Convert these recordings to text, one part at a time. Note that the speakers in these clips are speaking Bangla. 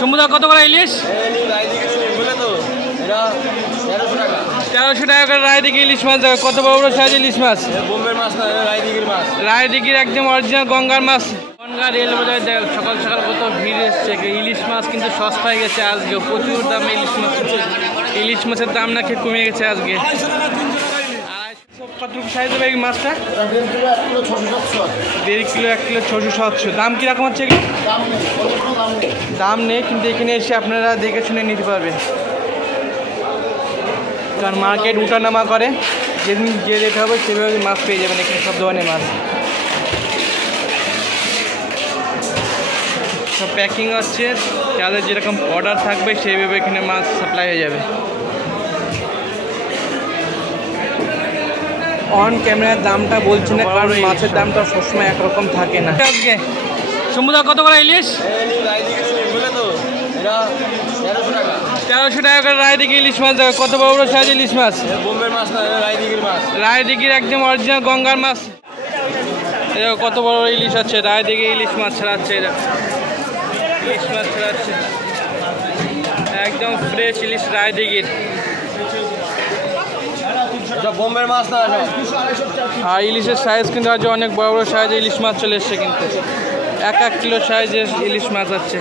সমুদ্র কত করে ইলিশ? 1300 টাকা করে রায়দিঘি ইলিশ মাছ। কত বড় বড় সাইজ ইলিশ মাছ? রায়দিঘির একদম অরিজিনাল গঙ্গার মাছ। গঙ্গা রেল বাজারে দেখ সকাল সকাল কত ভিড় এসছে। ইলিশ মাছ কিন্তু সস্তা হয়ে গেছে আজকে, প্রচুর দামে ইলিশ মাছ। ইলিশ মাছের দাম নাকি কমে গেছে আজকে। কত সাইজ হবে এই মাছটা? 1.5 কিলো 1 কিলো 600-700। দাম কীরকম হচ্ছে এগুলো? দাম নেই, কিন্তু এখানে এসে আপনারা দেখে শুনে নিতে পারবেন, কারণ মার্কেট উঠানামা করে। যেদিন যে রেট হবে সেভাবে মাছ পেয়ে যাবেন এখানে, সব ধরনের মাছ। সব প্যাকিং হচ্ছে, যাদের যেরকম অর্ডার থাকবে সেইভাবে এখানে মাছ সাপ্লাই হয়ে যাবে। অন ক্যামেরার দামটা বলছি না, কারণ মাছের দামটা সবসময় একরকম থাকে না। আজকে সমুদ্র কত করে ইলিশ? 1300 টাকা করে রায়দিঘি ইলিশ মাছ। কত বড় বড় সাইজ ইলিশ মাছ? রায়দিঘির একদম অরিজিনাল গঙ্গার মাছ। এটা কত বড় ইলিশ আছে, রায়দিঘি ইলিশ মাছ ছাড়াচ্ছে। এটা ইলিশ মাছ ছাড়াচ্ছে, একদম ফ্রেশ ইলিশ রায়দিঘির। বোম্বের মাছ না, আর ইলিশের সাইজ কিন্তু আজ অনেক বড় বড় সাইজে ইলিশ মাছ চলে এসছে, কিন্তু 1 কিলো সাইজের ইলিশ মাছ আছে।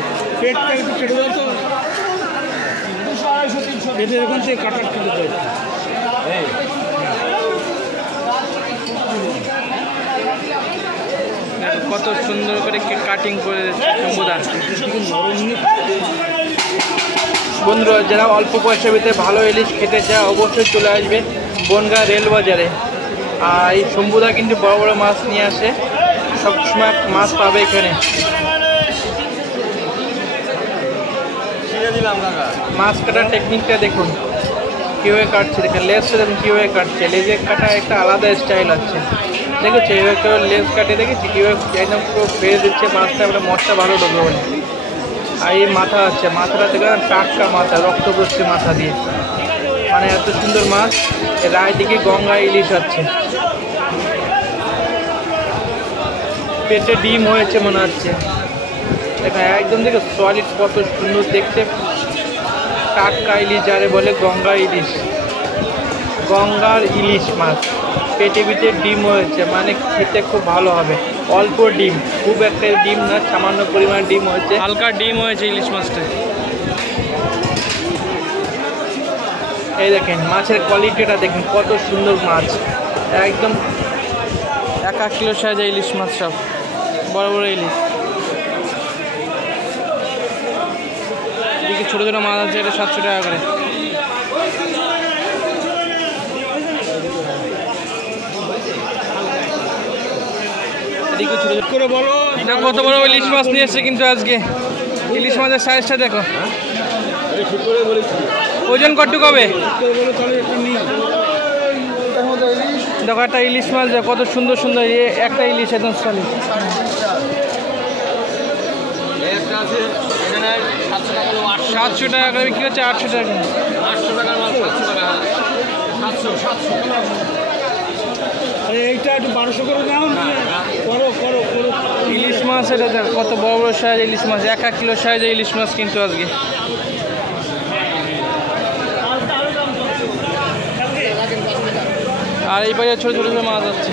কত সুন্দর করে কাটিং করে সমুদ্র। বন্ধুরা, যারা অল্প পয়সার ভিতরে ভালো ইলিশ খেতে চায় অবশ্যই চলে আসবে বনগাঁ রেল বাজারে। আর এই শম্ভুদা কিন্তু বড় বড় মাছ নিয়ে আসে, সবসময় মাছ পাবে এখানে। মাছ কাটার টেকনিকটা দেখুন কীভাবে কাটছে, দেখেন লেজটা দেখুন কীভাবে কাটছে। লেজের কাটা একটা আলাদা স্টাইল আছে, দেখেছি এইভাবে কেউ লেজ কাটে দেখেছি কীভাবে একদম পুরো ফেলে দিচ্ছে মাছটা, মানে মশটা ভালো ঢোকে বলে। আর এই মাথা আছে, মাথাটা দেখেন টাটকা মাথা, রক্ত পড়ছে মাথা দিয়ে, মানে এত সুন্দর মাছ। রায়দিঘি গঙ্গা ইলিশ আছে, পেটে ডিম হয়েছে মনে হচ্ছে। দেখেন একদম দেখে সলিড, কত সুন্দর দেখতে। টাটকা ইলিশ যারে বলে গঙ্গা ইলিশ, গঙ্গার ইলিশ মাছ। পেটে পিঠে ডিম হয়েছে, মানে খেতে খুব ভালো হবে। অল্প ডিম, খুব একটা ডিম না, সামান্য পরিমাণ ডিম হয়েছে, হালকা ডিম হয়েছে ইলিশ মাছটা। এই দেখেন মাছের কোয়ালিটিটা দেখেন, কত সুন্দর মাছ। একদম 1 কিলো সাইজে ইলিশ মাছ, সব বড় বড় ইলিশ। এদিকে ছোটো ছোটো মাছ আছে, এটা 700 টাকা করে। এদিকে ছোটো ছোটো করে বলো, এটা কত বড় ইলিশ মাছ নিয়ে এসছে কিন্তু আজকে। ইলিশ মাছের সাইজটা দেখো, ওজন কটুক হবে। দেখো একটা ইলিশ মাছ, কত সুন্দর সুন্দর একটা ইলিশ, একদম সলিড। 700 টাকা করে বিক্রি হচ্ছে, 800 টাকা। এইটা একটু 1200 করে দাও। ইলিশ মাছ এটা দেখো কত বড় বড় সাইজ ইলিশ মাছ, 1 কিলো সাইজে ইলিশ মাছ কিন্তু আজকে। আর এই পাশে ছোটো ছোটো মাছ আছে।